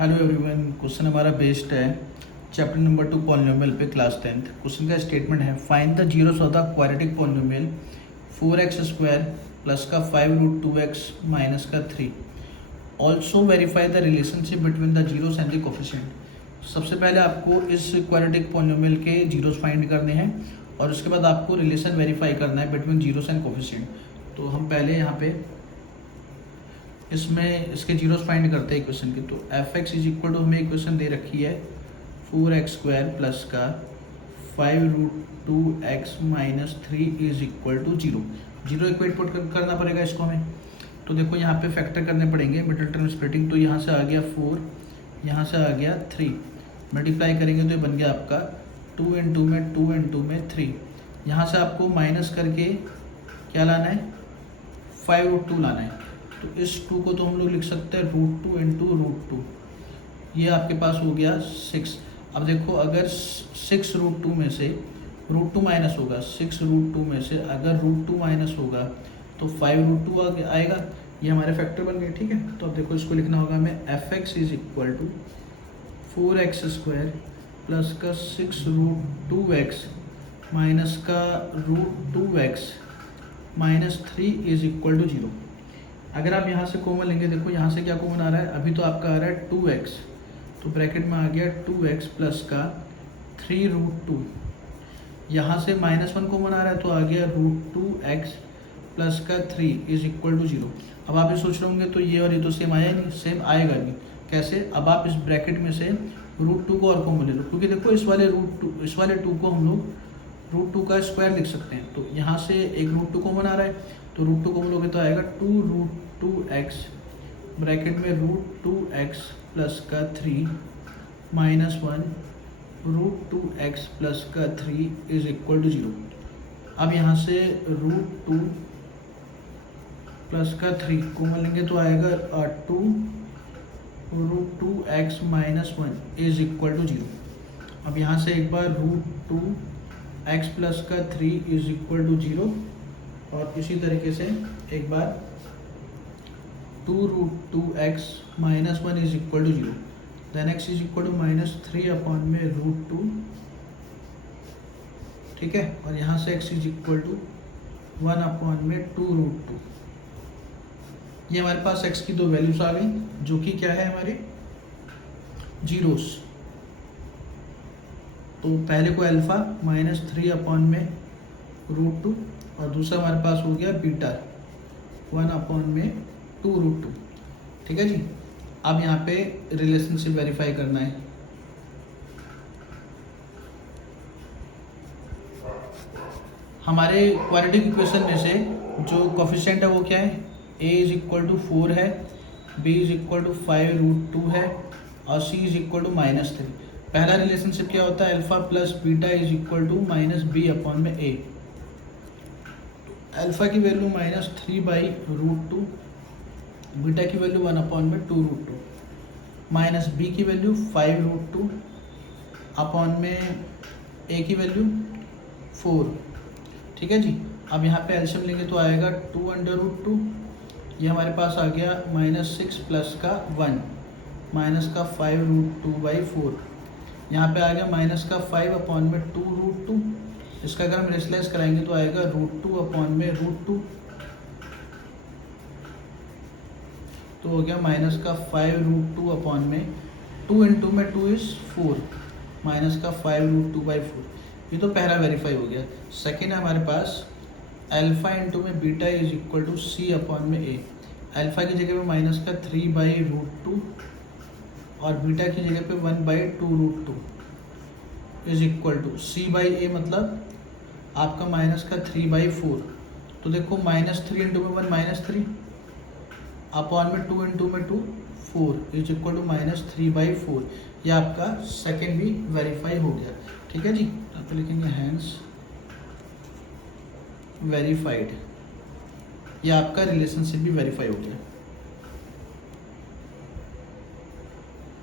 Hello everyone. Question हमारा based है chapter number 2 polynomial पे क्लास 10th। क्वेश्चन का स्टेटमेंट है find the zeros of the quadratic polynomial 4x² plus का 5√2x minus का 3। Also verify the relationship between the zeros and the coefficient. सबसे पहले आपको इस क्वाड्रेटिक पॉलिनोमियल के जीरोस फाइंड करने हैं और उसके बाद आपको रिलेशन वेरीफाई करना है बिटवीन जीरोस एंड कोफिशिएंट। तो हम पहले यहाँ पे इसमें इसके जीरोस फाइंड करते हैं इक्वेशन की। तो f(x) इज इक्वल टू हमें इक्वेशन दे रखी है 4x² प्लस का 5√2x minus 3 is equal to 0। Zero equate put करना पड़ेगा इसको हमें। तो देखो यहाँ पे फैक्टर करने पड़ेंगे मिडिल टर्म स्प्लिटिंग। तो यहाँ से आ गया 4, यहाँ से आ गया 3, मल्टीप्लाई करेंगे तो ये बन गया आपका 2 इंटू में 3। यहाँ से आपको माइनस करके क्या लाना है, 5√2 लाना है। तो इस 2 को तो हम लोग लिख सकते हैं √2 इंटू √2। ये आपके पास हो गया 6। अब देखो अगर 6√2 में से √2 माइनस होगा, 6√2 में से अगर √2 माइनस होगा तो 5√2 आएगा। ये हमारे फैक्टर बन गए, ठीक है। तो अब देखो इसको लिखना होगा हमें f(x) is equal to 4x² plus का 6√2x माइनस का √2x minus 3 is equal to 0। अगर आप यहाँ से कॉमन लेंगे, देखो यहाँ से क्या कॉमन आ रहा है, अभी तो आपका आ रहा है 2x, तो ब्रैकेट में आ गया 2x प्लस का 3√2। यहाँ से -1 कॉमन आ रहा है तो आ गया √2x प्लस का 3 इज इक्वल टू 0। अब आप ये सोच रहे होंगे तो ये और ये तो सेम आया नहीं, सेम आएगा भी कैसे। अब आप इस ब्रैकेट में से √2 को और कॉमन ले लो, क्योंकि देखो इस वाले 2 को हम लोग √2 का स्क्वायर लिख सकते हैं। तो यहाँ से एक √2 कॉमन आ रहा है, तो √2 कॉमन लोगे तो आएगा 2√2x ब्रैकेट में √2x प्लस का 3 माइनस 1 √2x प्लस का 3 इज इक्वल टू 0। अब यहाँ से √2 प्लस का 3 कॉमन लेंगे तो आएगा 2 √2x minus 1 is equal to 0। अब यहाँ से एक बार √2x प्लस का 3 इज इक्वल टू 0, और इसी तरीके से एक बार 2√2x minus 1 is equal to 0। Then x is equal to -3 upon में √2, ठीक है। और यहाँ से x is equal to 1 upon में 2√2। ये हमारे पास x की दो वैल्यूज आ गई, जो कि क्या है हमारे जीरोस। तो पहले को अल्फा -3 अपॉन में √2, और दूसरा हमारे पास हो गया बीटा 1 अपॉन में 2√2, ठीक है जी। अब यहाँ पे रिलेशनशिप वेरीफाई करना है। हमारे क्वाड्रेटिक इक्वेशन में से जो कोफिशिएंट है वो क्या है, a इज इक्वल टू 4 है, b इज इक्वल टू 5√2 है, और c इज इक्वल टू -3। पहला रिलेशनशिप क्या होता है, alpha plus beta is equal to -b upon में a। अल्फा की वैल्यू -3/√2, बीटा की वैल्यू 1 अपॉन में 2√2, माइनस बी की वैल्यू 5√2 अपॉन में ए की वैल्यू 4, ठीक है जी। अब यहाँ पे एलसीएम लेंगे तो आएगा 2√2, ये हमारे पास आ गया -6 प्लस का 1 माइनस का 5√2/4। यहाँ पे आ गया माइनस का 5 अपॉन में 2√2। इसका अगर हम रेसलेस कराएंगे तो आएगा √2 अपॉन में √2, तो हो गया माइनस का 5√2 अपॉन में 2 इंटू में 2 इज 4 माइनस का 5√2/4। ये तो पहला वेरीफाई हो गया। सेकेंड है हमारे पास अल्फा इंटू में beta is equal to C upon में ए। अल्फा की जगह पे माइनस का 3/√2 और बीटा की जगह पे 1/2√2 इज इक्वल टू c/a, मतलब आपका माइनस का 3/4। तो देखो -3 इंटू में 1 -3 अपॉन में 2 इंटू में 2 4 इज इक्वल टू -3/4। यह आपका सेकेंड भी वेरीफाई हो गया, ठीक है जी। यहाँ पे लिखेंगे हैंस वेरीफाइड। यह आपका रिलेशनशिप भी वेरीफाई हो गया।